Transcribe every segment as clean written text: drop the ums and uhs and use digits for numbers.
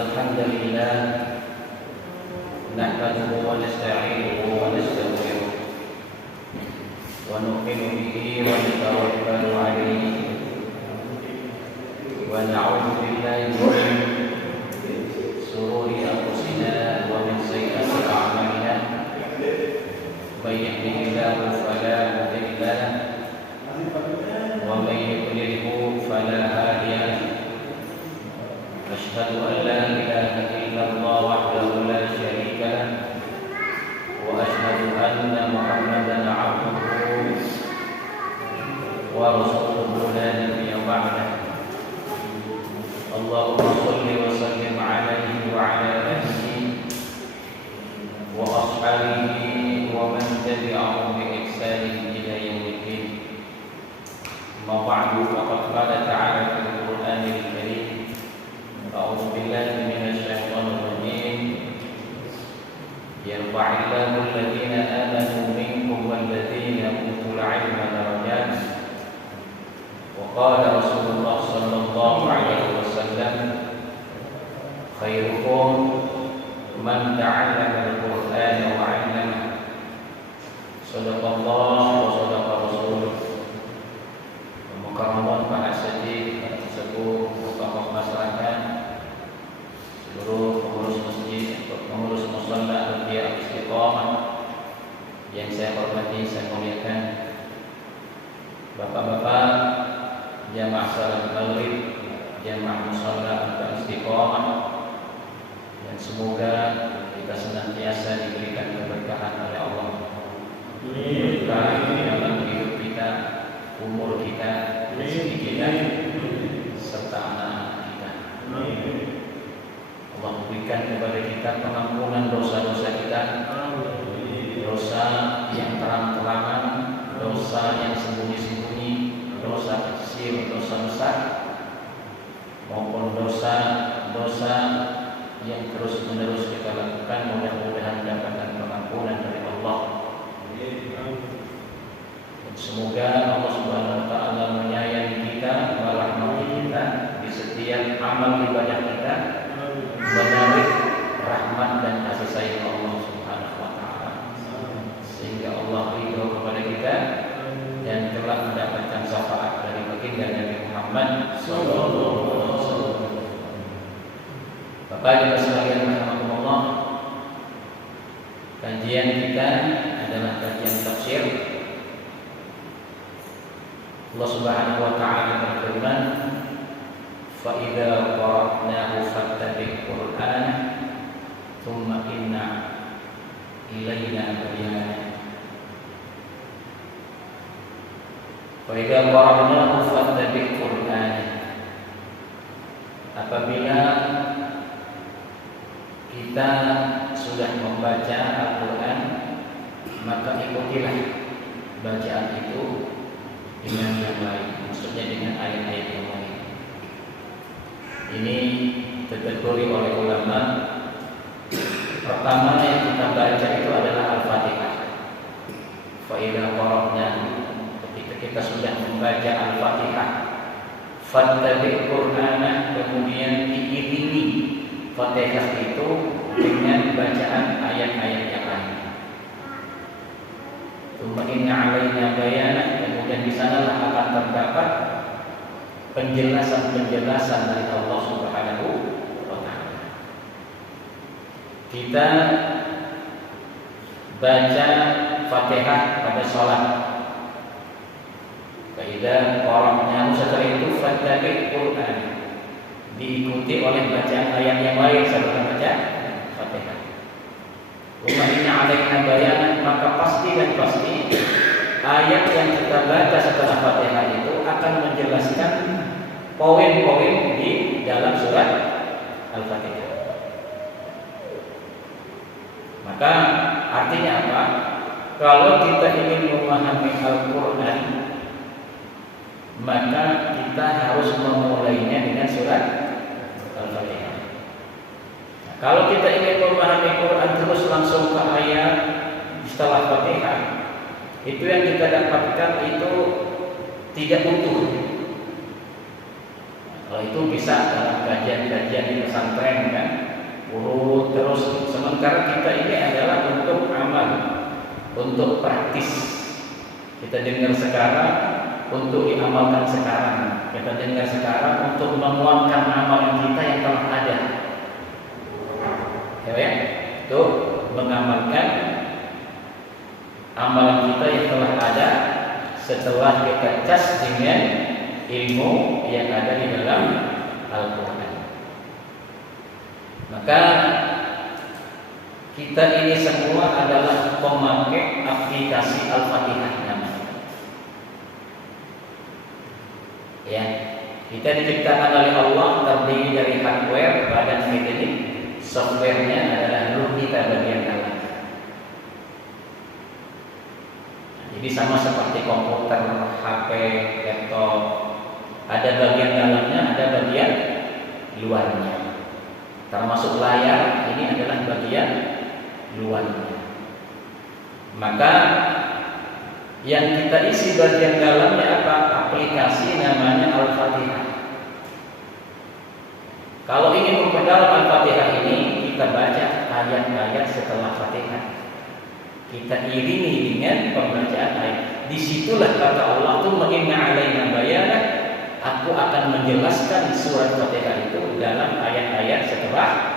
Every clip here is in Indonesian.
الحمد لله نحمده ونستعينه ونستغفره ونؤمن به ونتوكل عليه ونعوذ بالله من شرور أنفسنا ومن سيئات أعمالنا من يهده الله فلا مضل له ومن يضلله فلا هادي له أشهد أن لا إله إلا الله وحده لا شريك له وأشهد أن محمدا عبده ورسوله لا نبي بعده اللهم صل وسلم عليه وعلى آله وأصحابه ومن تبعهم بإحسان إلى يوم الدين أما بعد فقد قال تعالى في القرآن الكريم أعوذ بالله من الشيطان الرجيم يرفع الله الذين آمنوا منكم والذين أوتوا العلم درجات وقال رسول الله صلى الله عليه وسلم خيركم من تعلم القرآن وعلمه صدق الله وصدق رسوله Mukarramun Pak Asadi sepuh tokoh masyarakat seluruh pengurus masjid, pengurus musalla Al-Biyah Istiqamah yang saya hormati, saya muliakan, bapak-bapak jamaah salat maghrib, jamaah musalla Al-Istiqamah, dan semoga kita senantiasa diberikan keberkahan oleh Allah. Berkah dalam hidup kita, umur kita, rezeki kita, serta anak-anak kita. Allah berikan kepada kita pengampunan dosa-dosa kita, dosa yang terang-terangan, dosa yang sembunyi-sembunyi, dosa kecil, dosa besar, maupun dosa-dosa yang terus-menerus kita lakukan. Mudah-mudahan mendapatkan pengampunan dari Allah. Dan semoga Allah Subhanahu wa taala menyayangi kita, merahmati kita di setiap amal ibadah kita, menarik rahmat dan kasih sayang Allah Subhanahu wa taala, sehingga Allah ridho kepada kita dan telah mendapatkan syafaat dari baginda Nabi Muhammad sallallahu alaihi wasallam. Bapak Ibu sekalian rahimakumullah, kajian kita adalah kajian tafsir. Allah Subhanahu wa taala berfirman, "Fa idza qara'nahu fattabi' Qur'an, tsumma inna ilaina bayanah." Fa idza qara'nahu fattabi' Qur'an. Apabila kita sudah membaca Al-Quran, maka ikutilah bacaan itu dengan yang lain, maksudnya dengan ayat-ayat yang lain. Ini ditegur oleh ulama. Pertama yang kita baca itu adalah Al-Fatihah. Fa idza qara'nahu, ketika kita sudah membaca Al-Fatihah, fattabi' Qur'ana, kemudian diiringi Fatihah itu dengan bacaan ayat-ayat yang lain. Tsumma inna 'alaina bayanah, kemudian di sanalah akan terdapat penjelasan-penjelasan dari Allah Subhanahu wa taala. Kita baca Fatihah pada salat. Kaidah qara'nahu, setelah itu fattabi' Qur'an, diikuti oleh bacaan ayat yang lain setelah baca Fatihah. Wa inna 'alaina bayanah, maka pasti dan pasti ayat yang kita baca setelah Fatihah itu akan menjelaskan poin-poin di dalam surat Al-Fatihah. Maka artinya apa? Kalau kita ingin memahami Al-Quran, maka kita harus memulainya dengan surat Al-Fatihah. Nah, kalau kita ingin memahami Quran terus langsung ke ayat setelah Fatihah, itu yang kita dapatkan itu tidak utuh. Kalau itu bisa dalam kajian-kajian di pesantren kan, urut terus. Sementara kita ini adalah untuk amal, untuk praktis. Kita dengar sekarang untuk diamalkan sekarang. Kita dengar sekarang untuk menguatkan amalan kita yang telah ada. Ya, itu mengamalkan amalan kita yang telah ada setelah kita cas dengan ilmu yang ada di dalam Al-Quran. Maka kita ini semua adalah pemakai aplikasi Al-Fatihah namanya. Ya, kita diciptakan oleh Allah terdiri dari hardware, badan mekanik, softwarenya adalah ruh kita bagian dalam. Jadi sama seperti komputer, HP, laptop, ada bagian dalamnya, ada bagian luarnya. Termasuk layar, ini adalah bagian luarnya. Maka yang kita isi bagian dalamnya apa? Aplikasi namanya Al-Fatihah. Kalau ingin memperdalam Al-Fatihah ini, kita baca ayat-ayat setelah Fatihah. Kita iringi dengan pembacaan ayat. Disitulah kata Allah tuh inna alaina bayana, aku akan menjelaskan surat Fatihah itu dalam ayat-ayat setelah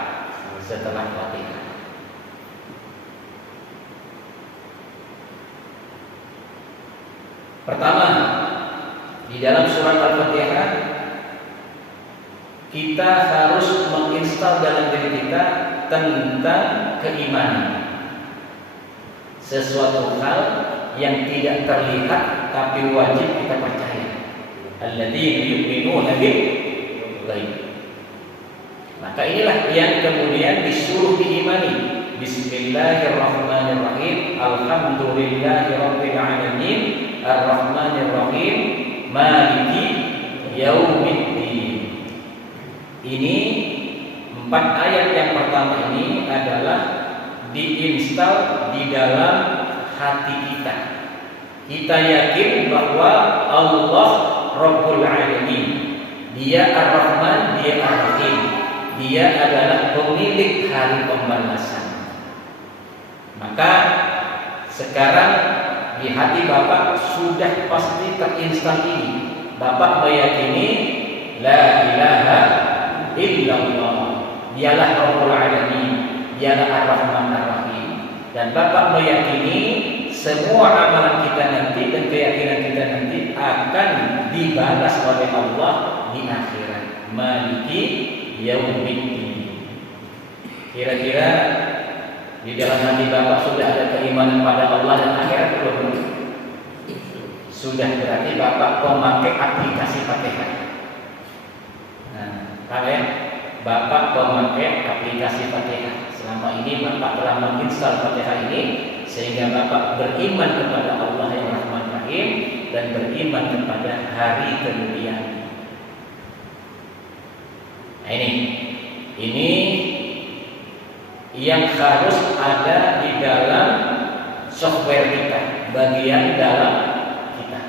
Fatihah. Pertama, di dalam surat Al-Fatihah kita harus menginstal dalam diri kita tentang keimanan. Sesuatu hal yang tidak terlihat tapi wajib kita percaya. Alladzina yu'minuna bil ghaib. Maka inilah yang kemudian disuruh diimani. Bismillahirrahmanirrahim. Alhamdulillahirabbil alamin. Ar-Rahmanir-Rahim. Maliki yaumiddin. Ini 4 ayat yang pertama ini adalah diinstal di dalam hati kita. Kita yakin bahwa Allah Rabbul Alamin, Dia Ar-Rahman, Dia Ar-Rahim, Dia adalah pemilik hari pembalasan. Maka sekarang di hati Bapak sudah pasti terinstal ini. Bapak meyakini la ilaha illallah, Dialah Rabbul Alamin, Dialah Ar-Rahman Ar-Rahim. Dan Bapak meyakini semua amalan kita nanti dan keyakinan kita nanti akan dibalas oleh Allah di akhirat. Maliki yaumiddin. Kira-kira di dalam hati Bapak sudah ada keimanan pada Allah dan akhirat belum? Sudah, berarti Bapak memakai aplikasi Fatihah. Nah, kalian Bapak memakai aplikasi Fatihah. Selama ini Bapak telah menginstal Fatihah ini sehingga Bapak beriman kepada Allah yang Rahman Rahim dan beriman kepada hari kemudian. Nah, ini yang harus ada di dalam software kita, bagian dalam kita.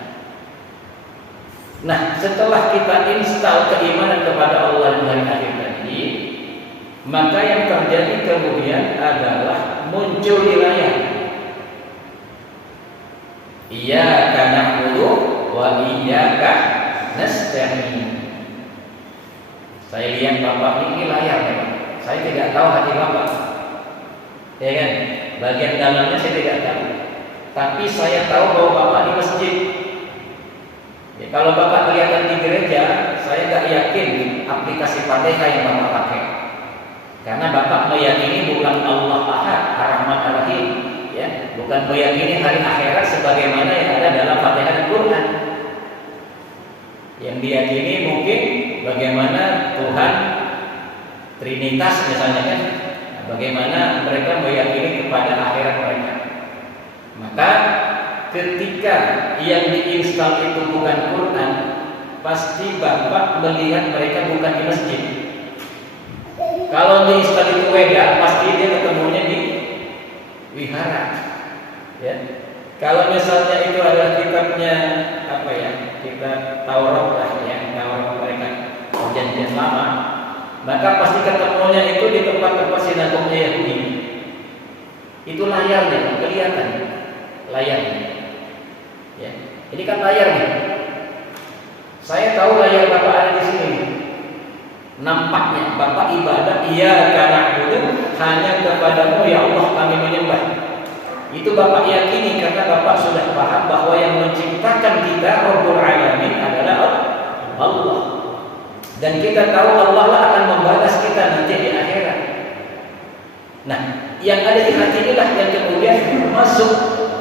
Nah, setelah kita install keimanan kepada Allah dan hari akhir tadi, maka yang terjadi kemudian adalah muncul di layar. Iyyaka na'budu wa iyyaka nasta'in. Saya lihat Bapak ini layar ya, Pak. Saya tidak tahu hati Bapak. Ya kan? Bagian dalamnya saya tidak tahu. Tapi saya tahu bahwa Bapak di masjid. Ya, kalau Bapak kelihatan di gereja, saya tidak yakin aplikasi Fatihah yang Bapak pakai. Karena Bapak meyakini bukan Allah Ahad, Ar-Rahman Ar-Rahim, ya, bukan meyakini hari akhirat sebagaimana yang ada dalam Fatihah dan Quran. Yang diyakini mungkin bagaimana Tuhan Trinitas misalnya kan, bagaimana mereka meyakini kepada akhirat mereka. Maka ketika yang diinstal itu bukan Quran, pasti Bapak melihat mereka bukan di masjid. Kalau diinstal itu weda, pasti dia ketemunya di wihara. Ya. Kalau misalnya itu adalah kitabnya apa ya, kitab Taurat lah ya, Taurat mereka perjanjian lama, maka pasti ketemunya itu di tempat-tempat sinagognya Yahudi. Itu layarnya, kelihatan layarnya. Ya, ini kan layarnya. Saya tahu layar Bapak ada di sini. Nampaknya Bapak ibadah, iya karena itu hanya kepadamu ya Allah kami menyembah. Itu Bapak yakini karena Bapak sudah paham bahwa yang menciptakan kita Rabbul Alamin adalah Allah. Dan kita tahu Allah lah akan membalas kita nanti di akhirat. Nah, yang ada di hati inilah yang kemudian masuk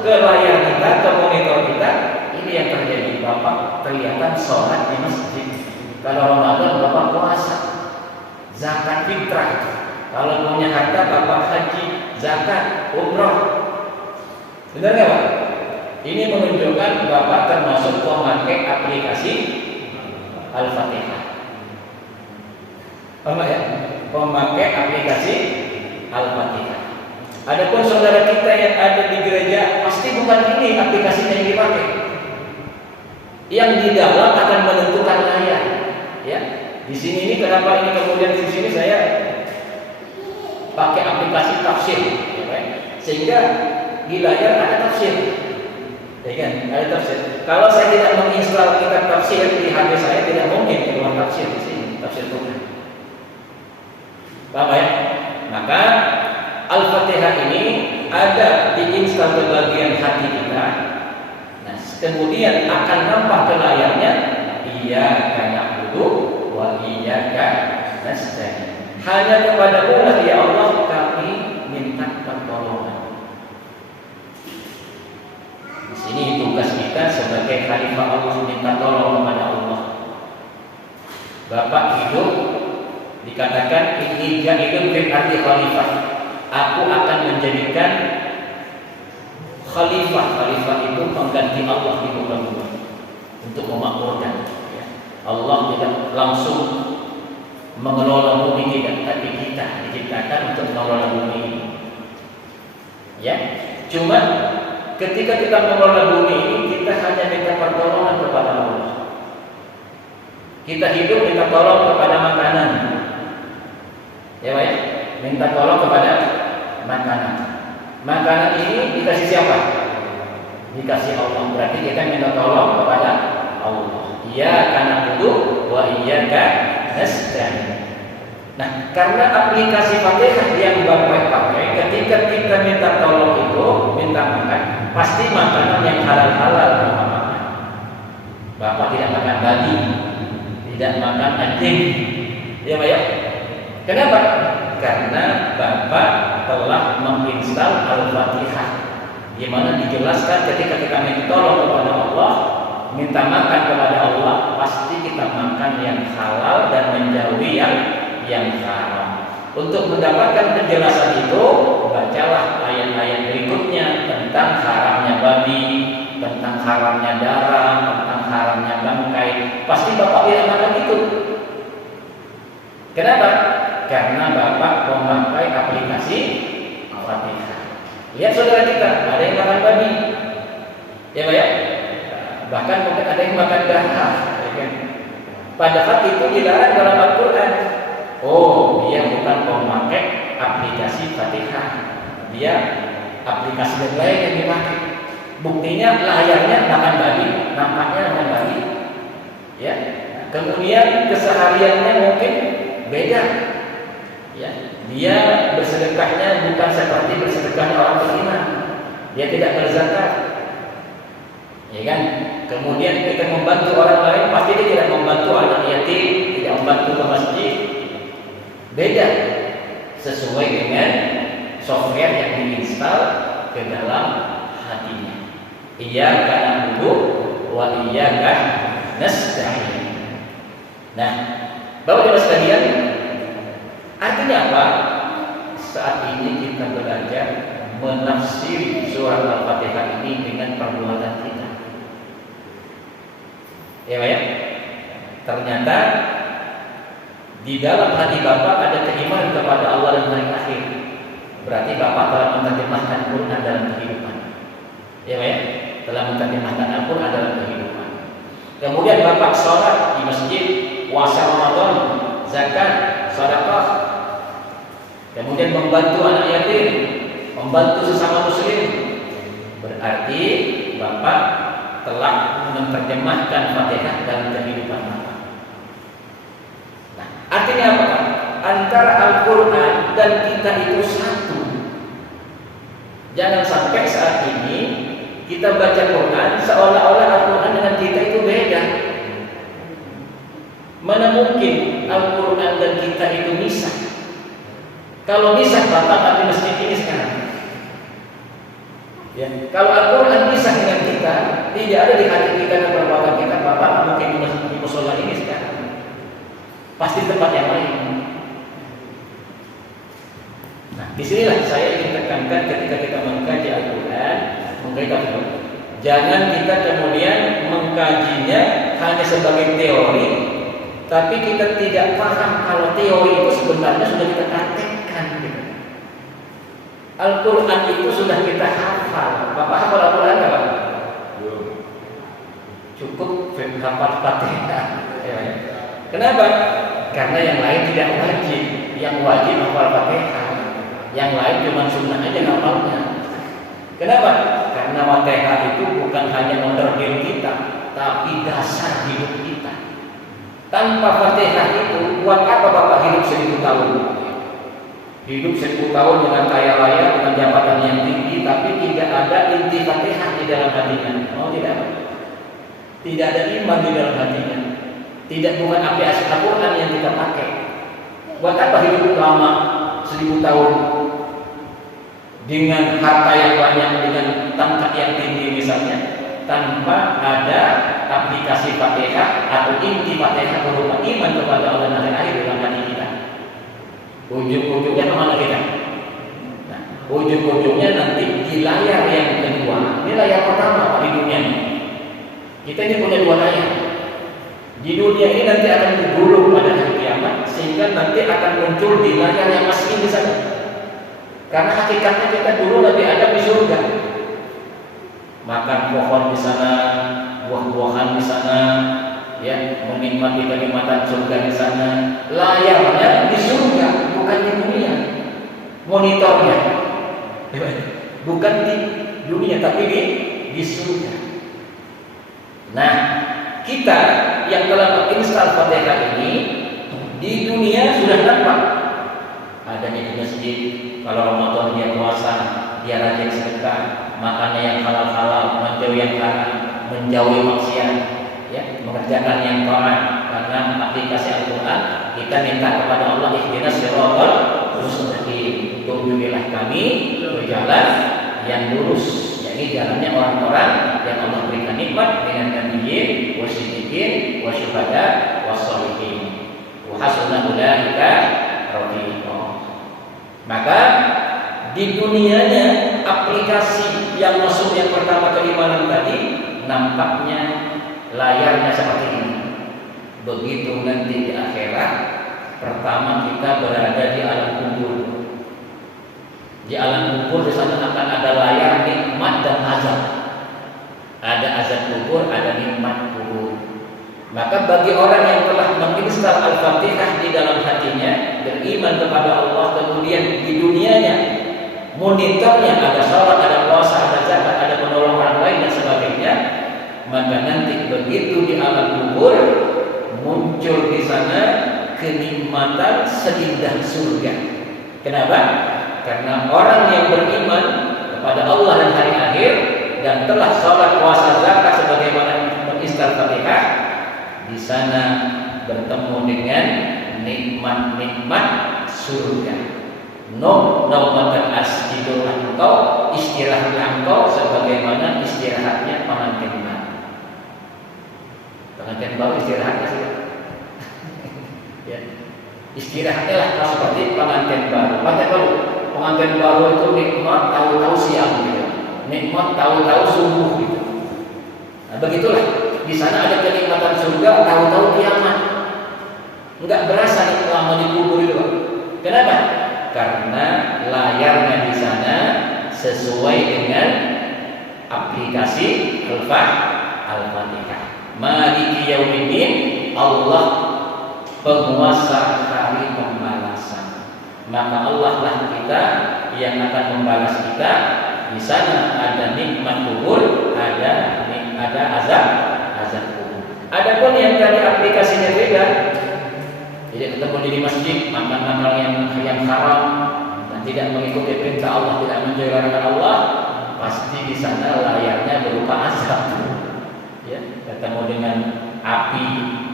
ke layar kita, ke monitor kita. Ini yang terjadi. Bapak kelihatan sholat di masjid. Kalau Ramadan Bapak puasa, zakat fitrah. Kalau punya harta Bapak haji, zakat, umroh. Benar nggak Pak? Ini menunjukkan Bapak termasuk pemakai aplikasi Al-Fatihah. Apa ya? Pemakai aplikasi Al-Fatihah. Adapun saudara kita yang ada di gereja, pasti bukan ini aplikasinya yang dipakai. Yang di dalam akan menentukan layar. Ya, di sini ini kenapa ini kemudian di sini saya pakai aplikasi tafsir, ya, kan? Sehingga di layar ada tafsir, ya kan? Ada tafsir. Kalau saya tidak menginstal kitab tafsir di HP saya, tidak mungkin keluar tafsir di sini, tafsir Quran. Paham ya? Maka Al-Fatihah ini ada diinstal ke bagian hati kita. Nah, kemudian akan nampak ke layarnya. Iyyaka na'budu wa iyyaka nasta'in. Hanya kepada-Mu lah ya Allah kami minta pertolongan. Di sini tugas kita sebagai khalifah Allah minta tolong kepada Allah. Bapak hidup dikatakan ini ja'ilun fil ardi khalifah. Aku akan menjadikan khalifah. Khalifah itu pengganti Allah di muka bumi untuk memakmurkan. Allah tidak langsung mengelola bumi tidak, tapi kita diciptakan untuk mengelola bumi ini. Ya, cuma ketika kita mengelola bumi ini, kita hanya minta pertolongan kepada Allah. Kita hidup minta tolong kepada makanan, ya Pak ya, minta tolong kepada makanan. Makanan ini dikasih siapa? Dikasih Allah. Berarti kita minta tolong kepada Allah. Iyyaka na'budu wa iyyaka nasta'in. Nah, karena aplikasi Fatihah yang Bapak pakai, ketika kita minta tolong itu, minta makan, pasti makanan yang halal-halal Bapak makan. Bapak tidak makan babi, tidak makan anjing, ya Pak ya? Kenapa? Karena Bapak telah menginstal Al-Fatihah, di mana dijelaskan ketika kita minta tolong kepada Allah, minta makan kepada Allah, pasti kita makan yang halal dan menjauhi yang haram. Untuk mendapatkan penjelasan itu, bacalah ayat-ayat berikutnya tentang haramnya babi, tentang haramnya darah, tentang haramnya bangkai. Pasti Bapak tidak makan itu. Kenapa? Karena Bapak memakai aplikasi Fatihah. Lihat saudara kita, ada yang makan babi, ya Pak ya? Bahkan mungkin ada yang makan darah, ya kan? Padahal itu dilarang dalam Al-Quran. Oh, dia bukan memakai aplikasi Fatihah, dia aplikasi yang lain yang dipakai. Buktinya layarnya makan babi, nampaknya makan babi, ya. Kemudian kesehariannya mungkin beda, ya. Dia bersedekahnya bukan seperti bersedekahnya orang beriman. Dia tidak berzakat, ya kan? Kemudian kita membantu orang lain, pasti dia tidak membantu anak yatim, tidak membantu ke masjid. Beda, sesuai dengan software yang diinstal ke dalam hatinya. Iyyaka na'budu wa iyyaka nasta'in. Nah, Bapak-Ibu sekalian, artinya apa? Saat ini kita belajar menafsiri surat Al-Fatihah ini dengan perbuatan kita. Ya Pak ya? Ternyata di dalam hati Bapak ada keimanan kepada Allah dan hari akhir. Berarti Bapak telah menerjemahkan Quran dalam kehidupan. Ya Pak ya? Telah menerjemahkan Al-Quran dalam kehidupan. Kemudian Bapak sholat di masjid, puasa Ramadan, zakat, sedekah kemudian membantu anak yatim, membantu sesama muslim, berarti Bapak telah menerjemahkan Fatihah dalam kehidupan Bapak. Nah, artinya apa? Antara Al-Quran dan kita itu satu. Jangan sampai saat ini kita baca Quran seolah-olah Al-Quran dengan kita itu beda. Mana mungkin Al-Quran dan kita itu misah? Kalau misah, Bapak tapi masjid ini sekarang. Ya, kalau Al-Quran misah dengan kita, tidak ada di hati kita dan perbuatan kita, Bapak mungkin di musola ini sekarang. Pasti tempat yang lain. Nah, disinilah saya ingin tekankan ketika kita mengkaji Al-Quran, jangan kita kemudian mengkajinya hanya sebagai teori, tapi kita tidak paham kalau teori itu sebenarnya sudah kita praktekkan. Al-Quran itu sudah kita hafal. Bapak hafal Al-Quran nggak, Pak? Cukup hafal Fatihah. Kenapa? Karena yang lain tidak wajib. Yang wajib hafal Fatihah. Yang lain cuma sunnah aja hafalnya. Kenapa? Karena Fatihah itu bukan hanya onderdil kita, tapi dasar hidup kita. Tanpa Fatihah itu, buat apa Bapak hidup 1000 tahun? Hidup 1000 tahun dengan kaya raya, dengan jabatan yang tinggi, tapi tidak ada inti Fatihah di dalam hatinya. Oh tidak, tidak ada iman di dalam hatinya. Tidak, bukan aplikasi Al-Quran yang kita pakai. Buat apa hidup lama 1000 tahun dengan harta yang banyak, dengan tangkat yang tinggi misalnya, tanpa ada aplikasi Fatihah atau inti Fatihah berupa iman kepada Allah dan hari dalam hati kita. Ujung-ujungnya kemana kita? Nah, ujung-ujungnya nanti di layar yang kedua. Ini layar pertama di dunia ini. Kita ini punya 2 layar. Di dunia ini nanti akan digulung pada hari kiamat, sehingga nanti akan muncul di layar yang masih di sana. Karena hakikatnya kita dulu lebih ada di surga. Makan pohon di sana, buah-buahan di sana, ya, menikmati kenikmatan surga di sana. Layarnya di surga, bukan di dunia. Monitornya bukan di dunia, tapi di surga. Nah, kita yang telah menginstal Fatihah ini di dunia sudah nampak adanya di masjid. Kalau Ramadan dia puasa, dia rajin sedekah, makannya yang halal-halal, menjauhi yang haram, menjauhi maksiat, ya, mengerjakan yang taat. Karena aplikasi Al-Quran, kita minta kepada Allah ihdinas siratal mustaqim, tunjukilah kami ke jalan yang lurus, yakni jalannya orang-orang yang Allah berikan nikmat dengan nabiyyin, wasiddiqin, wasyuhada, wassalihin. Wa hasuna ulaika rafiqa. Maka di dunianya aplikasi yang masuk yang pertama keimanan tadi nampaknya layarnya seperti ini. Begitu nanti di akhirat, pertama kita berada di alam kubur. Di alam kubur di sana akan ada layar nikmat dan azab. Ada azab kubur, ada nikmat kubur. Maka bagi orang yang telah menginstal Al-Fatihah di dalam hatinya, beriman kepada Allah, kemudian di dunianya monitornya ada salat, ada puasa, ada zakat, ada menolong orang lain dan sebagainya, maka nanti begitu di alam kubur muncul di sana kenikmatan seindah surga. Kenapa? Karena orang yang beriman kepada Allah dan hari akhir dan telah salat, puasa, zakat sebagaimana menginstal Fatihah, di sana bertemu dengan nikmat-nikmat surga. Naumatan asjidu engkau, istirahat engkau sebagaimana istirahatnya pengantin baru. Pengantin baru istirahatnya sih. Ya. Istirahatnya lah seperti pengantin baru. Pengantin baru itu nikmat tahu-tahu siang gitu. Nikmat tahu-tahu subuh gitu. Nah, begitulah. Di sana ada kenikmatan surga, tahu-tahu kiamat. Enggak berasa nih lama di kubur itu, Pak. Kenapa? Karena layarnya di sana sesuai dengan aplikasi Al-Fatihah. Maliki yaumiddin, Allah penguasa hari pembalasan. maka Allah lah kita yang akan membalas kita. Di sana ada nikmat kubur, ada azab kubur. Adapun yang tadi aplikasinya beda, jadi ketemu di masjid makan makanan yang haram dan tidak mengikuti perintah Allah, tidak menjauhi larangan Allah, pasti di sana layarnya berupa azab. Ya, ketemu dengan api,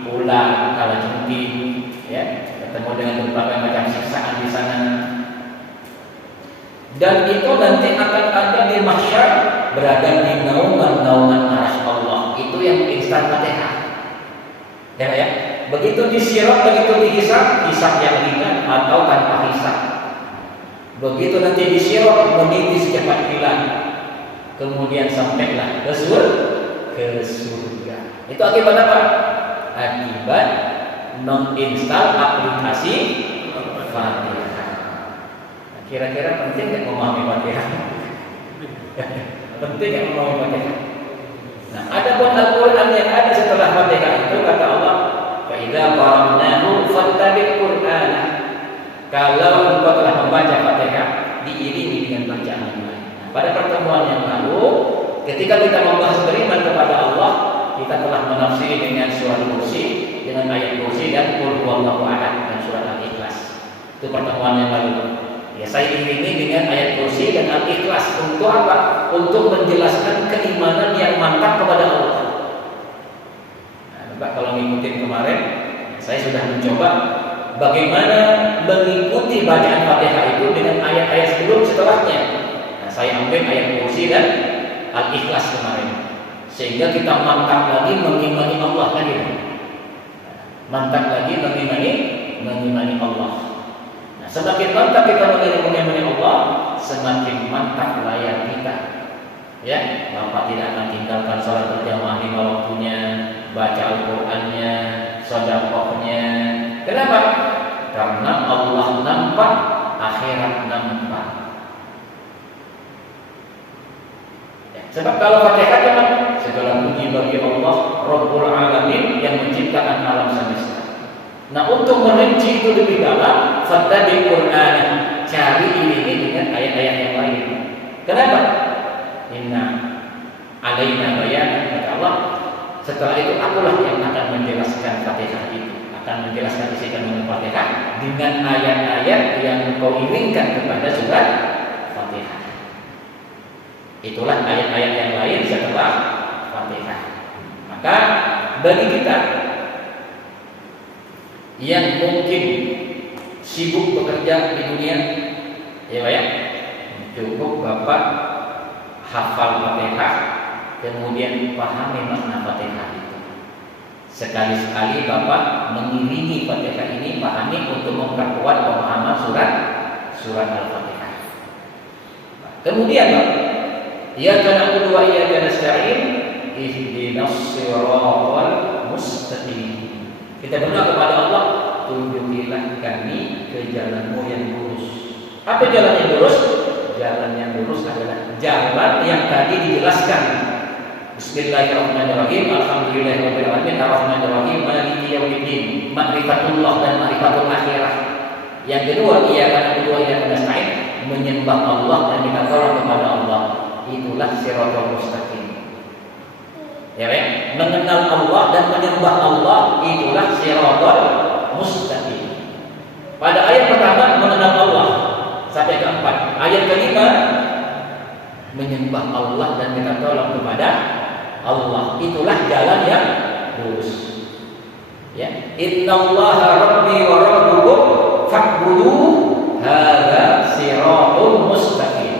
ular, kalajengking, ya, ketemu dengan berbagai macam siksaan di sana. Dan itu nanti akan ada di mahsyar, berada di naungan arsy Allah. Itu yang instan Fatihah. Ya. Begitu disirat, begitu dihisab, hisab yang ringan atau tanpa hisab. Begitu nanti disirat, meniti secepat kilat. Kemudian sampailah ke surga. Itu akibat apa? Akibat menginstal aplikasi Fatihah. Kira-kira penting nggak memahami Fatihah? Penting nggak memahami Fatihah? Nah, ada pun Al-Quran yang ada setelah Fatihah itu kata Allah, "Fa'idza qara'nahu fattabi' Qur'ana." Kalau engkau telah membaca Fatihah, diiringi dengan bacaan yang lain. Nah, pada pertemuan yang lalu, ketika kita membahas beriman kepada Allah, kita telah menafsiri dengan surah Kursi, dengan ayat Kursi dan Qul huwallahu ahad dan surah Al-Ikhlas. Itu pertemuan yang lalu. Ya, saya iringi dengan ayat Kursi dan Al-Ikhlas. Untuk apa? Untuk menjelaskan keimanan yang mantap kepada Allah. Nah, kalau ngikutin kemarin, saya sudah mencoba bagaimana mengikuti bacaan Fatihah itu dengan ayat-ayat sebelum setelahnya. Nah, saya ambil ayat Kursi dan Al-Ikhlas kemarin, sehingga kita mantap lagi mengimani Allah kan gitu. Mantap lagi mengimani Allah. Semakin mantap kita mengimani Allah, semakin mantap layar kita. Ya, Bapak tidak akan tinggalkan sholat berjamaah lima waktunya, baca Al-Qur'annya, sedekahnya. Kenapa? Karena Allah nampak, akhirat nampak. Ya, sebab kalau Fatihah kan segala puji bagi Allah Rabbul Alamin yang menciptakan alam semesta. Nah, untuk merinci itu lebih dalam, fattabi' Qur'ana, cari ini dengan ayat-ayat yang lain. Kenapa? Inna alaina bayan, kata Allah. Setelah itu akulah yang akan menjelaskan Fatihah itu, akan menjelaskan isi kandungan Fatihah dengan ayat-ayat yang kau inginkan kepada surat Fatihah. Itulah ayat-ayat yang lain setelah Fatihah. Maka bagi kita yang mungkin sibuk bekerja di dunia, ya Pak ya, cukup Bapak hafal Fatihah, kemudian pahami makna Fatihah itu. Sekali-sekali Bapak mengiringi Fatihah ini, pahami untuk memperkuat pemahaman surat Al-Fatihah. Kemudian iyyaka na'budu wa iyyaka nasta'in ihdinas siratal mustaqim. Kita berdoa kepada Allah, tunjukilah kami ke jalan-Mu yang lurus. Apa jalan yang lurus? Jalan yang lurus adalah jalan yang tadi dijelaskan. Bismillahirrahmanirrahim. Alhamdulillahirabbil alamin, arrahmanirrahim, maliki yaumiddin. Ma'rifatullah dan ma'rifatul akhirah. Yang kedua, iyyaka na'budu wa iyyaka nasta'in, menyembah Allah dan minta tolong kepada Allah. Itulah siratal mustaqim. Ya, mengenal Allah dan menyembah Allah, itulah siratal mustaqim. Pada ayat pertama mengenal Allah sampai keempat. Ayat kelima menyembah Allah dan minta tolong kepada Allah. Itulah jalan yang lurus. Ya, innallaha rabbi wa rabbukum fa'budu hadza siratal mustaqim.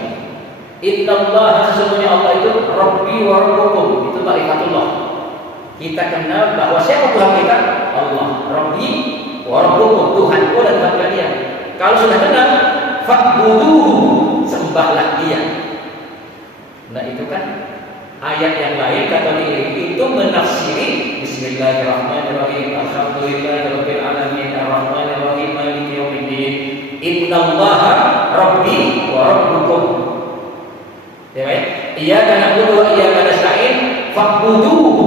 Innallaha, sesungguhnya Allah itu rabbi wa rabbukum, itu ma'rifatullah. Kita kenal bahwa siapa Tuhan kita? Allah. Rabbi wa rabbukum, Tuhanku dan Tuhan kalian. Kalau sudah kenal, fa'buduhu, sembahlah Dia. Nah, itu kan ayat yang lain kata itu menafsiri Bismillahirrahmanirrahim, alhamdulillahirabbil alamin, arrahmanirrahim, maliki yaumiddin. Innallaha rabbi wa rabbukum. Ya, iyyaka na'budu wa iyyaka nasta'in fa'buduhu.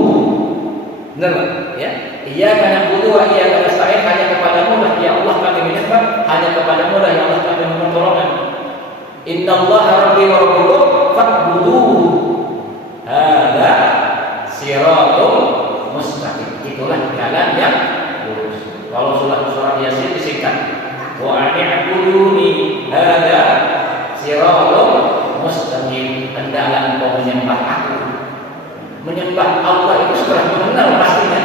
Benar, ya? Iyyaka na'budu wa iyyaka nasta'in, hanya kepadamu lah ya Allah kami menyembah menyembah hanya kepadamu lah ya Allah kami memohon pertolongan. Innallaha rabbi wa rabbukum fa'buduhu. Hadza siratul mustaqim. Itulah jalan yang lurus. Kalau surat Yasin disingkat wa a'buduni hadza siratul mustaqim. Hendaklah engkau menyembah aku. Menyembah Allah itu setelah mengenal pastinya.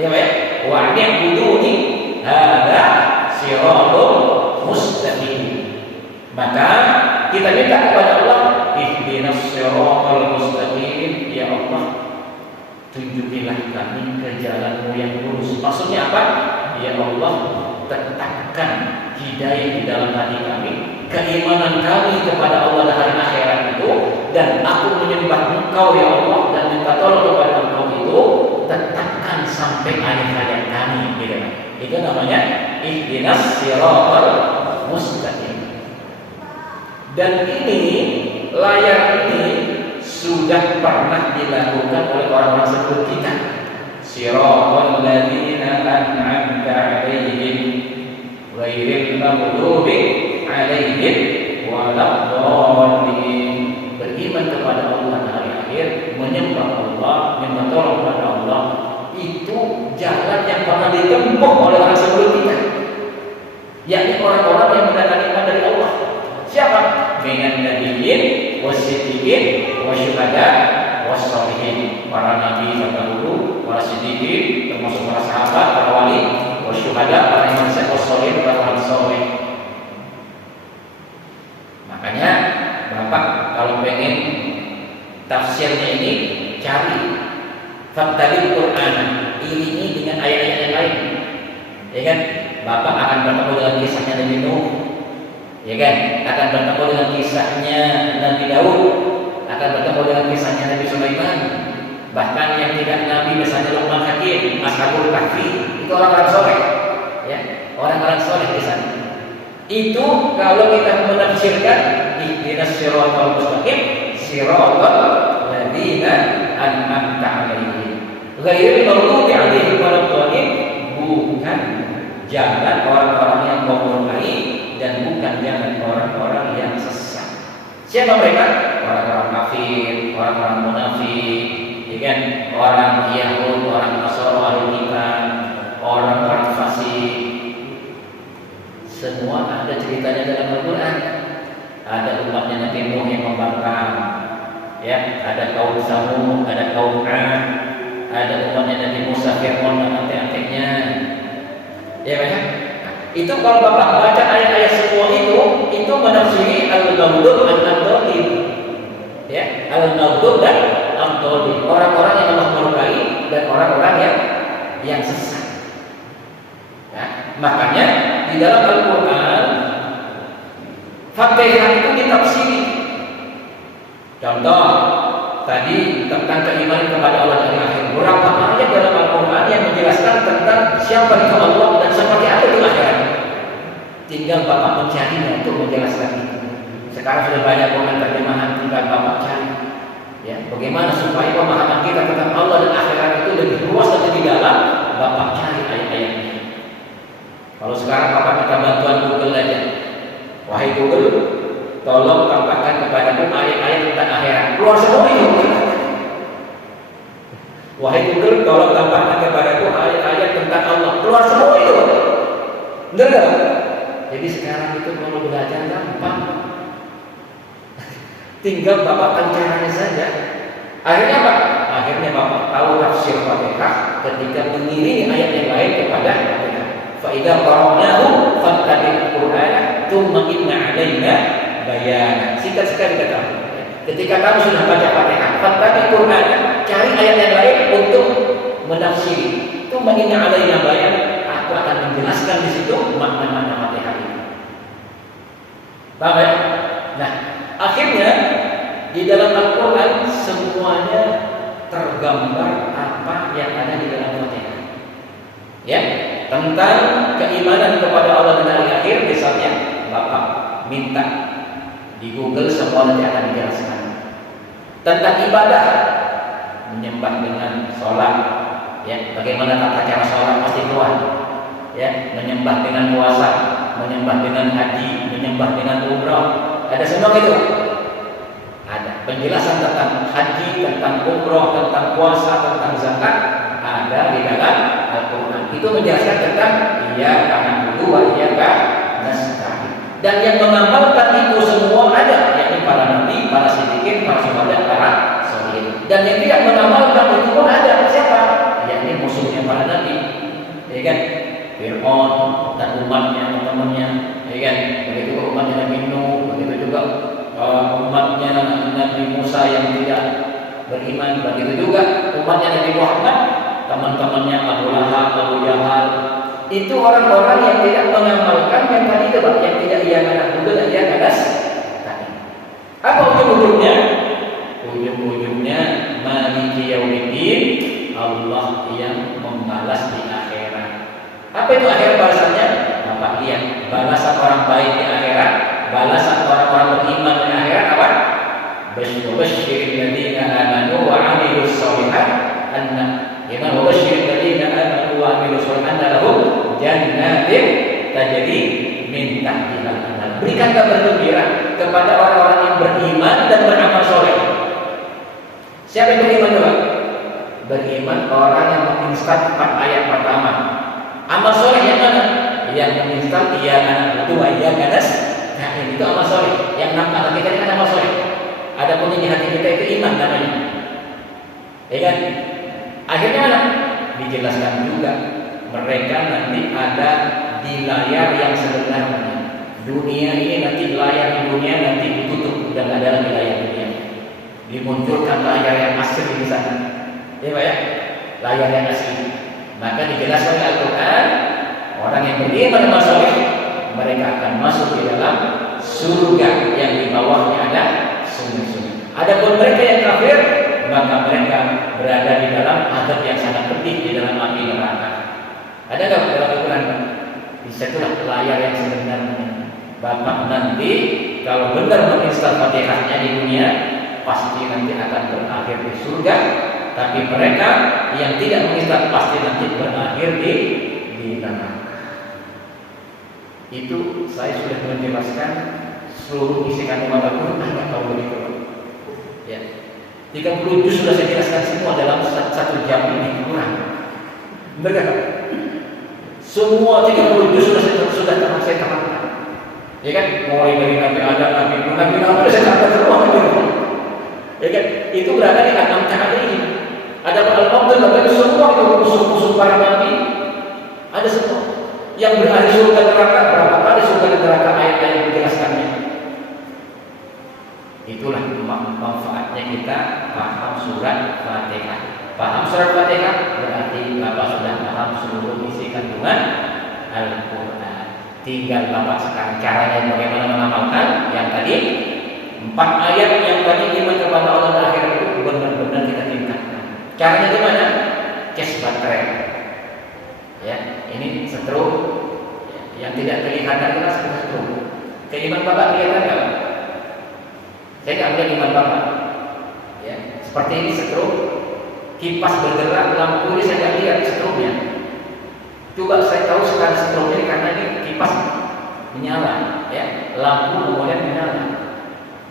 Ya baik. Wa a'buduni hadza siratul mustaqim. Maka kita minta kepada Allah, ihdinas siratal mustaqim, ya Allah, tunjukilah kami ke jalan-Mu yang lurus. Maksudnya apa? Ya Allah, tetapkan hidayah di dalam hati kami, keimanan kami kepada Allah dan hari akhirat itu, dan aku menyembah Engkau ya Allah dan minta tolong kepada Engkau itu, tetapkan sampai akhir hayat kami. Gitu. Itu namanya ihdinas siratal mustaqim. Dan ini, layar ini sudah pernah dilakukan oleh orang-orang sebelum kita. Siratal ladzina an'amta 'alaihim ghairil maghdubi 'alaihim waladdallin. Beriman kepada Allah dan hari akhir, menyembah Allah, minta tolong kepada Allah, itu jalan yang pernah ditempuh oleh orang sebelum kita. Yakni orang-orang yang mendapat iman dari Allah. Siapa? Minan nabiyyin wasiddiqin wasyuhada wassalihin. Para nabi terdahulu, para siddiqin, termasuk para sahabat, para wali, wasyuhada, para imam wassalihin, para wali saleh. Makanya Bapak kalau pengen tafsirnya ini cari fattabil Quran, iringi dengan ayat-ayat yang lain. Ya kan? Bapak akan bertemu dengan kisahnya Nabi Nuh. Ya kan, akan bertemu dengan kisahnya Nabi Daud, akan bertemu dengan kisahnya Nabi Sulaiman, bahkan yang tidak Nabi misalnya Luqman Hakim, Ashabul Kahfi, itu orang-orang soleh, ya, orang-orang soleh di sana. Itu kalau kita menafsirkan ihdinas siratal mustaqim, siratal ladzina an'amta 'alaihim ghairil maghdubi 'alaihim waladdallin, bukan jalan orang-orang yang murkai dan bukan jalan orang-orang yang sesat. Siapa mereka? Orang-orang kafir, orang-orang munafik, ya kan? Orang Yahud, orang Nasara, ahli kitab, orang-orang fasik. Semua ada ceritanya dalam Al-Quran. Ada umatnya Nabi Nuh yang membangkang, ya. Ada kaum Samud, ada kaum 'Ad, ada umatnya Nabi Musa, Fir'aun dan antek-anteknya. Ya kan? Itu kalau Bapak baca ayat-ayat semua itu menafsiri al-maghdub al-dhalin. Ya, al-maghdub dan al-dhalin. Orang-orang yang Allah murkai dan orang-orang yang sesat. Ya, makanya di dalam Al-Qur'an Fatihah itu ditafsiri. Contoh tadi tentang keimanan kepada Allah dan akhir. Berapa ayat dalam Al-Qur'an yang menjelaskan tentang siapa itu Allah dan seperti apa itu akhirat. Tinggal Bapak mencarinya untuk menjelaskan itu. Sekarang sudah banyak Quran terjemahan, tinggal Bapak cari. Ya, bagaimana supaya pemahaman kita tentang Allah dan akhirat itu lebih luas dan lebih dalam? Bapak cari ayat-ayatnya. Kalau sekarang Bapak minta bantuan Google aja. Wahai Google, tolong tampakkan kepadaku ayat-ayat tentang akhirat. Keluar semua itu. Wahai Google, tolong tampakkan kepadaku ayat-ayat tentang Allah. Keluar semua itu. Benar nggak? Jadi sekarang itu kalau belajar gampang. Tinggal Bapak tahu caranya saja. Akhirnya apa? Akhirnya Bapak tahu tafsir Fatihah ketika mengiringi ayat yang lain kepada Fatihah. Fa idza qara'nahu fattabi' Qur'ana tsumma inna 'alaina bayan. Singkat sekali kata. Ketika kamu sudah baca Fatihah, fattabi' Qur'ana, cari ayat yang lain untuk menafsiri. Tsumma inna 'alaina bayan. Aku akan menjelaskan di situ makna-makna Fatihah ini. Paham ya? Nah, akhirnya di dalam Al-Quran semuanya tergambar apa yang ada di dalam Fatihah. Ya, tentang keimanan kepada Allah dan hari akhir, misalnya Bapak minta di Google semua nanti akan dijelaskan. Tentang ibadah, menyembah dengan sholat, ya, bagaimana tata cara sholat pasti keluar. ya, menyembah dengan puasa, menyembah dengan haji, menyembah dengan umrah. Ada semua itu? Ada. Penjelasan tentang haji, tentang umrah, tentang puasa, tentang zakat ada di dalam Al-Quran. Itu menjelaskan tentang iyyaka na'budu wa iyyaka nasta'in. Dan yang mengamalkan itu semua ada, yakni para nabi, para siddiqin, para syuhada, para sholihin. Dan yang tidak mengamalkan itu pun ada. Siapa? Yakni musuhnya para nabi, ya kan? Fir'aun dan umatnya, teman-temannya, ya kan? Begitu umatnya Nabi Nuh, begitu juga umatnya Nabi Musa yang tidak beriman, begitu juga umatnya Nabi Muhammad, teman-temannya Abu Lahab, Abu Jahal. Itu orang-orang yang tidak mengamalkan yang tadi itu, Pak, yang tidak iyyaka na'budu dan iyyaka nasta'in. Apa ujung-ujungnya? Ujung-ujungnya maliki yaumiddin, Allah yang membalas di akhirat. Apa itu akhirat balasannya? Bapak lihat, balasan orang baik di akhirat, balasan orang-orang beriman di akhirat apa? Basyiril ladzina amanu wa 'amilus shalihat anna wa basyiril ladzina amanu wa 'amilus shalihat lahum jannatin tajri min tahtihal anhar. Berikan kabar gembira kepada orang-orang yang beriman dan beramal soleh. Siapa yang beriman coba? Beriman orang yang menginstal 4 ayat pertama. Amal soleh yang mana? Yang menginstal iyyaka na'budu wa iyyaka nasta'in. Itu amal soleh. Yang nampak kita ini kan amal soleh. Ada pun di hati kita itu iman namanya. Ya kan? Akhirnya mana? Dijelaskan juga mereka nanti ada di layar yang sebenarnya. Dunia ini nanti layar di dunia nanti ditutup, udah nggak ada lagi layar dunia. Dimunculkan layar yang asli di sana. Ya Pak ya? Layar yang asli. Maka dijelaskan oleh Al-Quran, orang yang beriman dan soleh mereka akan masuk di dalam surga yang di bawahnya ada sungai-sungai. Adapun mereka yang kafir, maka mereka berada di dalam azab yang sangat pedih di dalam api neraka. Ada nggak dalam Al-Quran? Disitulah layar yang sebenarnya. Bapak nanti kalau benar menginstal Fatihahnya di dunia, pasti nanti akan berakhir di surga. Tapi mereka yang tidak menginstal pasti nanti berakhir di neraka. Itu saya sudah menjelaskan seluruh isi kandungan Al-Quran kalau begitu. Ya, 30 juz sudah saya jelaskan semua dalam 1 jam ini kurang. Benar kan? Semua 30 juz sudah saya terangkan. Ya kan? Mulai dari Nabi Adam, Nabi Nuh saya terangkan semua. Ya kan? Itu berada di 6 cakap ini. Ada Al-Qadr, ada semua itu musuh-musuh para nabi. Ada semua. Yang berada di surga neraka, berapa kali surga neraka ayat-ayat yang menjelaskannya. Itulah manfaatnya kita paham surat Fatihah. Paham surat Fatihah berarti Bapak sudah paham seluruh isi kandungan Al-Quran. Tinggal Bapak sekarang caranya bagaimana mengamalkan yang tadi 4 ayat yang tadi iman kepada Allah dan akhirat itu benar-benar kita tingkatkan. Caranya gimana? Cas baterai. Ya, ini strobe yang tidak kelihatan itu seperti strobe. Keiman Bapak kelihatan nggak? Saya nggak melihat iman Bapak. Ya, seperti ini strobe. Kipas bergerak, lampu ini saya nggak lihat strobe-nya. Coba saya tahu sekarang strobe ini karena ini kipas menyala, ya, lampu kemudian menyala.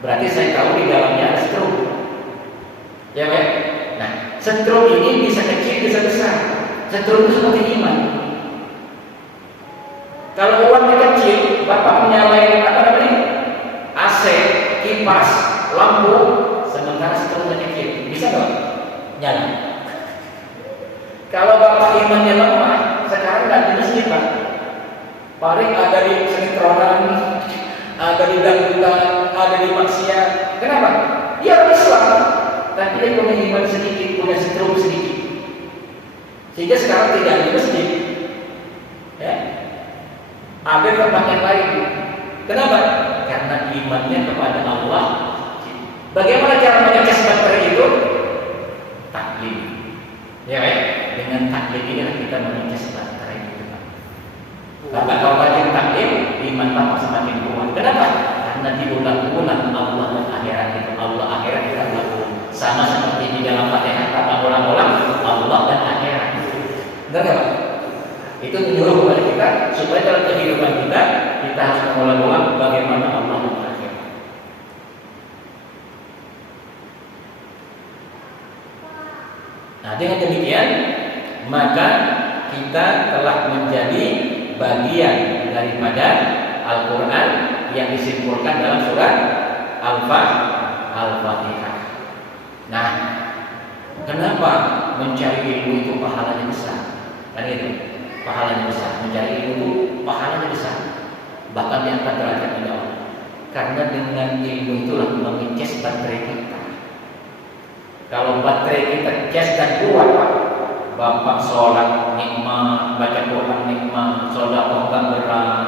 Berarti saya tahu di dalamnya ada strobe. Ya, Pak? Nah, strobe ini bisa kecil, bisa besar. Strobe itu seperti iman. Kalau uangnya kecil, Bapak menyalain apa namanya? AC, kipas, lampu, sementara strobe kecil, bisa nggak nyala? Kalau Bapak imannya lemah, sekarang nggak di masjid, Pak. Paling ada di sekitronan, ada di dangdutan, ada di maksiat. Kenapa? Dia orang Islam, tapi dia punya iman sedikit, punya strobe sedikit. Sehingga sekarang tidak di masjid. Ya. Ada tempat yang lain. Kenapa? Karena imannya kepada Allah. Bagaimana cara mengecas baterai itu? Taklim. Ya, dengan taklim inilah kita mengecas baterai itu. Bapak kalau rajin taklim, iman Bapak semakin kuat. Kenapa? Karena diulang-ulang Allah dan akhirat itu. Allah akhirat kita ulang. Sama seperti di dalam Fatihah kata ulang-ulang Allah dan akhirat. Benar nggak Pak? Itu menyuruh kepada kita kita supaya dalam kehidupan kita harus mengulang-ulang bagaimana Allah mengakhir. Nah, dengan demikian maka kita telah menjadi bagian daripada Al-Quran yang disimpulkan dalam surat Al-Fatihah. Nah, kenapa mencari ilmu itu pahalanya besar? Kan itu, pahalanya besar. Mencari ilmu itu pahalanya besar. Bahkan diangkat derajat oleh Allah. Karena dengan ilmu itulah mengecas baterai kita. Kalau baterai kita cas dan kuat, Bapak sholat nikmat, baca Quran nikmat, sedekah enggak berat.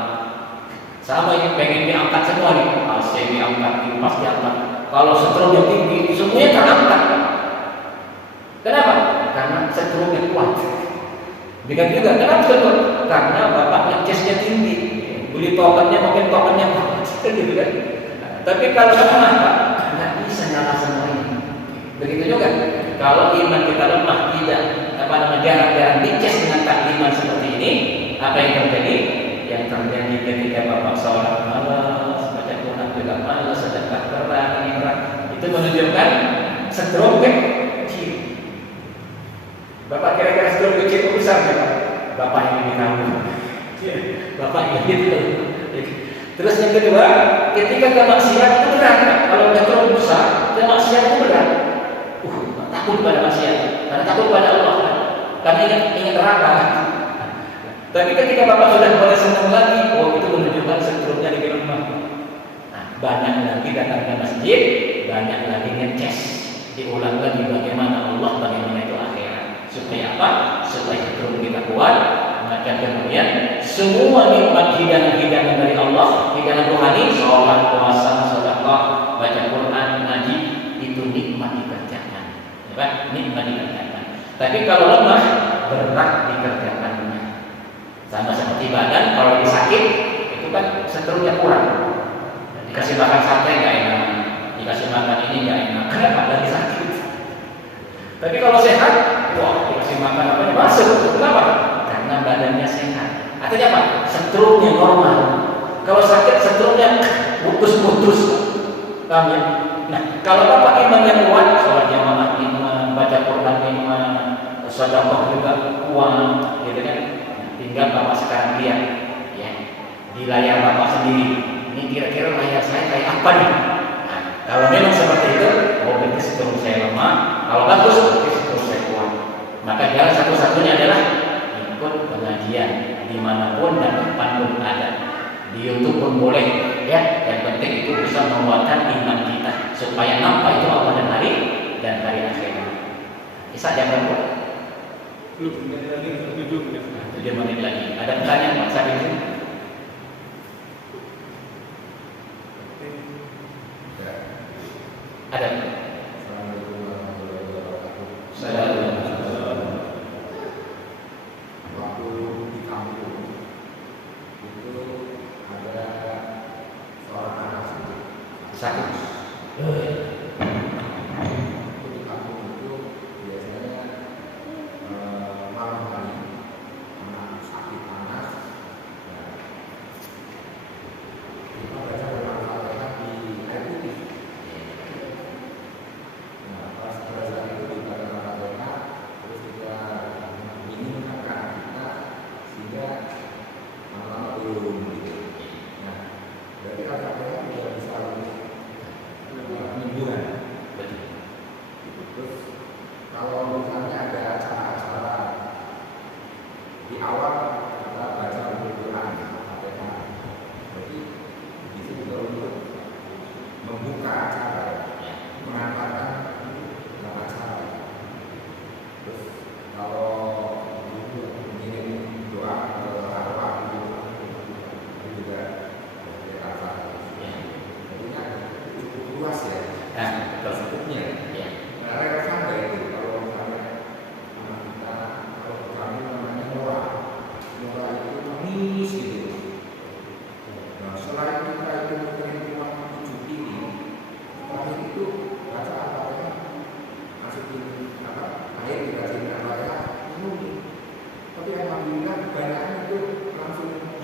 Sama ini pengen diangkat semua nih, AC diangkat, kipas diangkat. Kalau setrumnya tinggi, semuanya terangkat. Kenapa? Karena setrumnya kuat. Demikian juga, kenapa setrumnya? Karena Bapak ngecasnya tinggi, beli tokennya mungkin tokennya kuat, gitu kan? Tapi kalau lemah, Pak, nggak bisa nyala semua ini. Begitu juga, kalau iman kita lemah, tidak jarang-jarang dicas dengan takliman seperti ini, apa yang terjadi? Yang terjadi ketika Bapak sholat malas, baca Quran juga malas, sedekah berat, itu menunjukkan stroke kecil. Bapak kira-kira stroke kecil besar nggak? Bapak yang lebih tahu. Bapak yang gitu. Terus yang kedua, ketika kemaksiatan itu berat. Kalau stroke besar, kemaksiatan itu berat. Takut pada maksiat, karena takut pada Allah, karena ingin neraka. Tapi ketika Bapak sudah mulai senang lagi, oh itu menunjukkan seterusnya di rumah. Nah, banyak lagi datang ke masjid, banyak lagi ngecas, diulang lagi bagaimana Allah, bagaimana itu akhirat. Supaya apa? Supaya seterus kita kuat. Maka kemudian semua nikmat hidangan-hidangan dari Allah, hidangan rohani, sholat, puasa, sedekah, baca Quran, ngaji, itu nikmat dikerjakan. Ya, nikmat dikerjakan. Tapi kalau lemah, berat dikerjakannya. Sama seperti badan, kalau lagi sakit, itu kan seterusnya kurang. Dikasih makan sate nggak enak, dikasih makan ini nggak enak. Kenapa? Lagi sakit. Tapi kalau sehat, wah dikasih makan apa? Masuk. Kenapa? Karena badannya sehat. Artinya apa? Seterusnya normal. Kalau sakit, seterusnya putus-putus. Paham ya? Nah, kalau Bapak iman yang kuat, sholat jamaah iman, baca Quran iman, sedekah juga kuat, gitu kan? Tinggal Bapak sekarang lihat, ya, di layar Bapak sendiri. Ini kira-kira layar saya kayak apa nih? Nah, kalau memang seperti itu, oh berarti seterus saya lemah. Kalau bagus, berarti seterus saya kuat. Maka jalan satu-satunya adalah ikut pengajian dimanapun dan kapanpun ada. Di YouTube pun boleh, ya. Yang penting itu bisa menguatkan iman kita supaya nampak itu Allah dan hari akhirat. Isa jam berapa? Belum, lagi 7 menit. 7 menit lagi. Ada pertanyaan Pak Sabi? Ada. Waktu di kampung itu ada seorang anak Sakit. di kampung itu biasanya malam hari anak sakit panas, kita baca Al-Fatihah di air putih. Nah, pas pada saat itu kita Al-Fatihah, terus kita minumkan ke anak kita sehingga lama-lama belum gitu. Nah, berarti Al-Fatihah tidak bisa menyembuhkan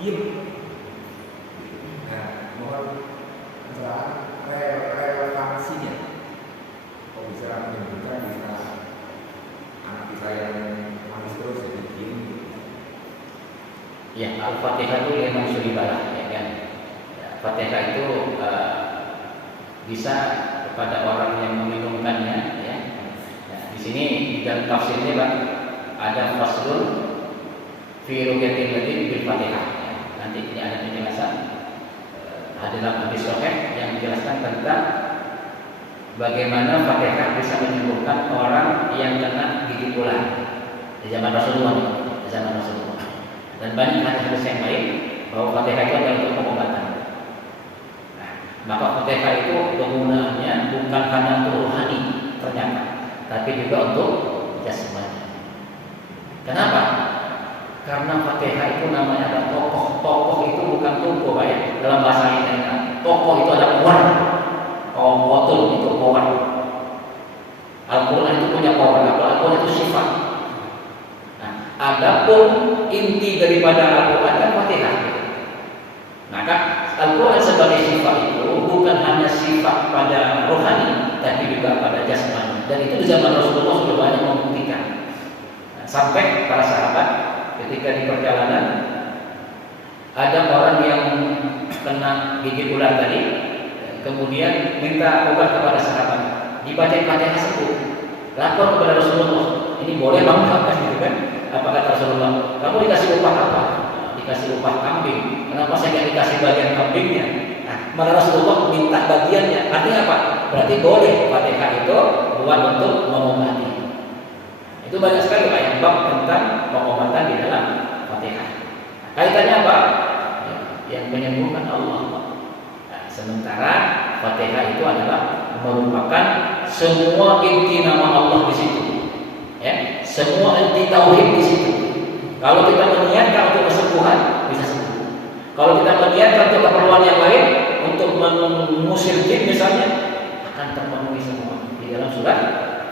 diem. Nah, mohon pencerahan relevansinya. Kok bisa menyebutkan bisa anak kita yang nangis terus jadi diem? Ya, Al-Fatihah itu memang suribalah, ya kan. Ya, Fatihah itu bisa kepada orang yang meminumkannya, ya. Ya, di sini dalam tafsirnya Pak ada faslun fi ruqyatil ladzi bil Fatihah. Ya, nanti ini ada penjelasan ada dalam hadis sahih yang menjelaskan tentang bagaimana Fatihah bisa menyembuhkan orang yang kena gigi ular di zaman Rasulullah, di zaman Rasulullah. Dan banyak hadis yang lain bahwa Fatihah itu adalah untuk pengobatan. Nah, maka Fatihah itu penggunaannya bukan hanya untuk rohani ternyata, tapi juga untuk jasmani. Kenapa? Karena Fatihah itu namanya ada tokoh. Tokoh itu bukan tokoh Pak ya. Dalam bahasa ini tokoh itu ada power. Betul itu power. Al-Quran itu punya power. Al-Quran itu sifat. Adapun inti daripada Al-Quran kan Fatihah. Maka Al-Quran sebagai sifat itu bukan hanya sifat pada rohani, tapi juga pada jasmani. Dan itu di zaman Rasulullah sudah banyak membuktikan. Sampai para sahabat ketika di perjalanan ada orang yang kena gigit ular tadi, kemudian minta obat kepada sahabat, dibaca Fatihah sembuh. Lapor kepada Rasulullah, ini boleh bangga gitu kan? Apa kata Rasulullah? Kamu dikasih upah apa? Dikasih upah kambing. Kenapa saya nggak dikasih bagian kambingnya? Nah, maka Rasulullah minta bagiannya. Artinya apa? Berarti boleh Fatihah itu buat untuk mengobati. Itu banyak sekali Pak yang bab tentang pengobatan di dalam Fatihah. Kaitannya apa? Ya, yang menyembuhkan Allah. Nah, sementara Fatihah itu adalah merupakan semua inti nama Allah di situ. Ya, semua inti tauhid di situ. Kalau kita meniatkan untuk kesembuhan, bisa sembuh. Kalau kita meniatkan untuk keperluan yang lain, untuk mengusir jin misalnya, akan terpenuhi semua di dalam surat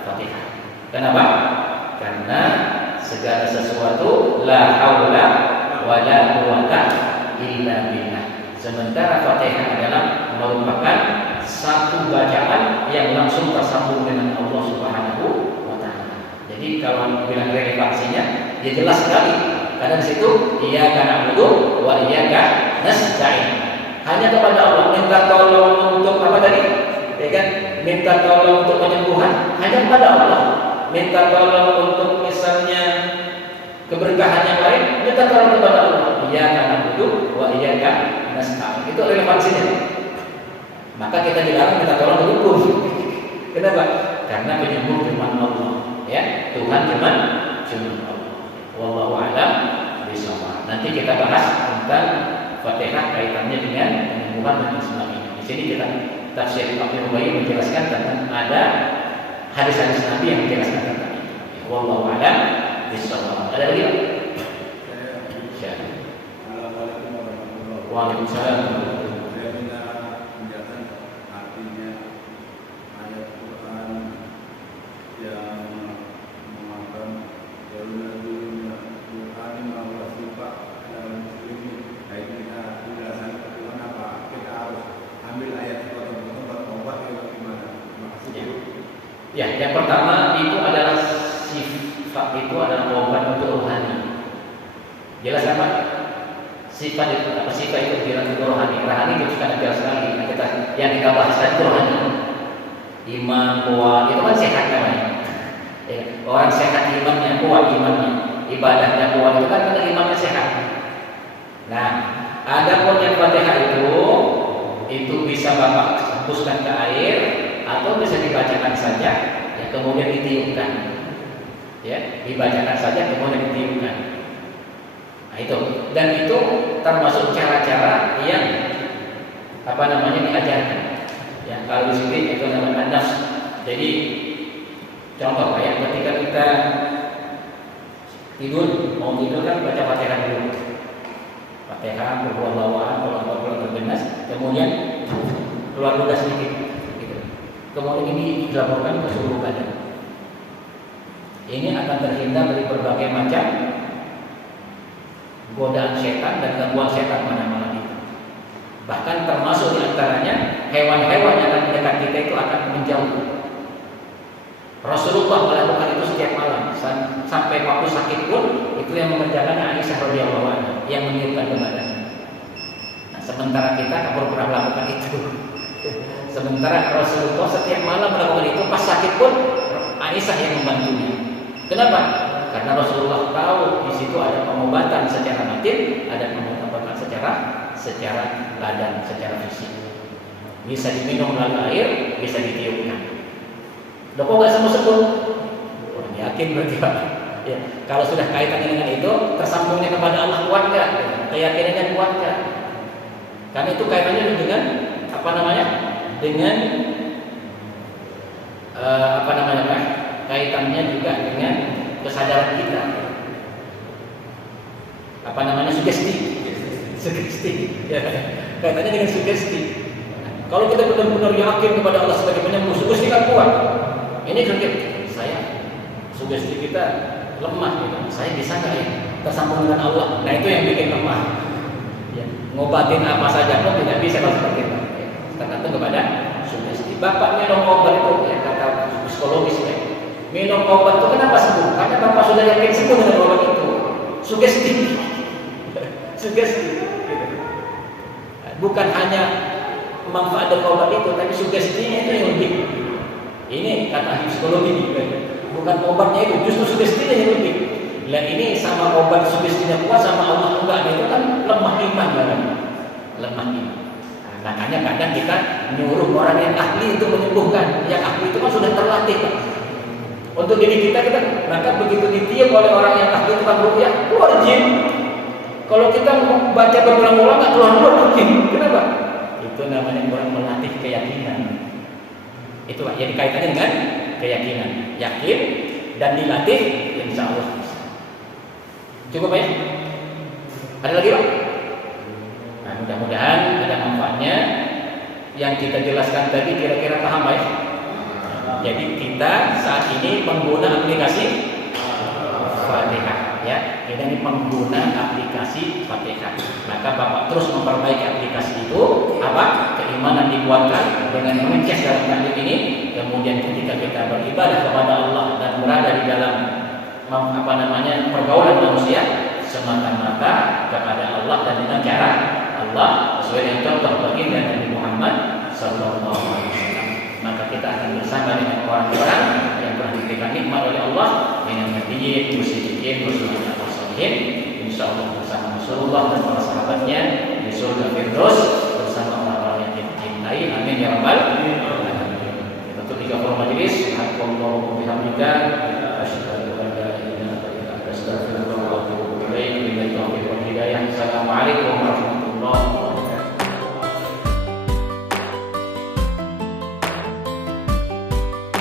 Fatihah. Kenapa? Karena segala sesuatu la haula wala quwata illa billah. Sementara Fatihah adalah merupakan satu bacaan yang langsung tersambung dengan Allah Subhanahu wa taala. Jadi kalau bilang relevansinya, ya jelas sekali. Karena di situ iyyaka na'budu wa iyyaka nasta'in. Hanya kepada Allah minta tolong untuk apa tadi? Ya kan? Minta tolong untuk penyembuhan hanya kepada Allah. Minta tolong untuk misalnya keberkahan yang lain, minta tolong kepada Allah. Iyyaka na'budu wa iyyaka nasta'in. Itu relevansinya. Maka kita dilarang minta tolong ke dukun. Kenapa? Karena penyembuh cuma Allah, ya. Tuhan cuma Allah. Wallahu a'lam bishawab. Nanti kita bahas tentang Fatihah kaitannya dengan penyembuhan dan sebagainya. Di sini kita tafsir Ibnu Ubayyid menjelaskan tentang ada hadis-hadis Nabi yang menjelaskan tentang itu. Wallahu a'lam bishawab. Ada lagi? Waalaikumsalam. Ya, yang pertama itu adalah sifat itu adalah obat untuk rohani. Jelas apa? Sifat itu apa? Sifat itu jelas untuk rohani. Rohani itu sudah jelas sekali. Yang kita bahas tadi rohani. Iman, kuat, itu kan sehat namanya. Orang sehat imannya, kuat imannya, ibadahnya kuat itu kan karena imannya sehat. Nah, ada pun yang Fatihah itu bisa Bapak hembuskan ke air atau bisa dibacakan saja, ya kemudian ditiupkan, ya dibacakan saja kemudian ditiupkan. Nah itu, dan itu termasuk cara-cara yang apa namanya diajarkan. Ya kalau di sini itu namanya nafs. Jadi contoh kayak ketika kita tidur, mau tidur kan baca Fatihah dulu. Fatihah berbuah-buahan, kalau terbenas, kemudian keluar ludah sedikit. Kemudian ini dilaporkan ke seluruh badan. Ini akan terhindar dari berbagai macam godaan setan dan gangguan setan pada malam itu. Bahkan termasuk diantaranya hewan-hewan yang akan mendekat kita itu akan menjauh. Rasulullah melakukan itu setiap malam sampai waktu sakit pun itu yang mengerjakan Aisyah radhiyallahu anha yang meniupkan kepadanya. Nah, sementara kita tak pernah melakukan itu. Sementara Rasulullah setiap malam melakukan itu, pas sakit pun Aisyah yang membantunya. Kenapa? Karena Rasulullah tahu di situ ada pengobatan secara batin, ada pengobatan secara badan, secara fisik. Bisa diminum melalui air, bisa ditiupkan. Udah kok nggak sembuh-sembuh? Orang yakin berarti Pak. Ya, kalau sudah kaitannya dengan itu, tersambungnya kepada Allah kuat nggak? Keyakinannya kuat nggak? Karena itu kaitannya dengan apa namanya? Dengan kaitannya juga dengan kesadaran kita. Apa namanya? Sugesti. Ya. Kaitannya dengan sugesti. Kalau kita benar-benar yakin kepada Allah sebagai penyembuh, sugesti kan kuat. Ini kritik saya, sugesti kita lemah gitu. Saya bisa nggak ya tersambung dengan Allah? Nah itu yang bikin lemah. Ya, ngobatin apa saja pun tidak bisa kalau seperti itu. Ya, tergantung kepada sugesti. Bapak minum obat itu ya kata psikologis ya. Minum obat itu kenapa sembuh? Karena bapak sudah yakin sembuh dengan obat itu. Sugesti. Sugesti. Gitu. Bukan hanya manfaat dari obat itu, tapi sugestinya itu yang lebih. Ini kata ahli psikologi, bukan obatnya itu, justru sugestinya yang lebih. Lah ini sama obat sugestinya kuat sama Allah enggak, itu kan lemah iman kan? Lemah iman. Nah, makanya kadang kita nyuruh orang yang ahli untuk menyembuhkan, yang ahli itu kan sudah terlatih kan? Untuk diri kita maka begitu ditiup oleh orang yang ahli itu kan ruqyah, keluar jin. Kalau kita baca berulang-ulang nggak keluar jin, kenapa? Itu namanya orang melatih keyakinan. Itu Pak, jadi kaitannya dengan keyakinan, yakin dan dilatih, insya Allah. Cukup ya? Ada lagi Pak? Nah, mudah-mudahan ada manfaatnya. Yang kita jelaskan tadi kira-kira paham Pak ya? Jadi kita saat ini pengguna aplikasi Fatihah ya. Kita ini pengguna aplikasi Fatihah. Maka Bapak terus memperbaiki aplikasi itu. Apa? Keimanan dikuatkan dengan mengecek dalam taklim ini. Kemudian ketika kita beribadah kepada Allah dan berada di dalam pergaulan manusia semata-mata kepada Allah dan dengan cara Allah sesuai dengan contoh baginda Nabi Muhammad sallallahu alaihi wasallam. Maka kita akan bersama dengan orang-orang yang telah diberikan nikmat oleh Allah dengan nabiyyin, musyrikin, muslimin, wasolihin. Insyaallah bersama Rasulullah dan para sahabatnya di surga Firdaus bersama orang-orang yang kita cintai. Amin ya rabbal alamin. Untuk 3 majelis, alhamdulillah bihamdika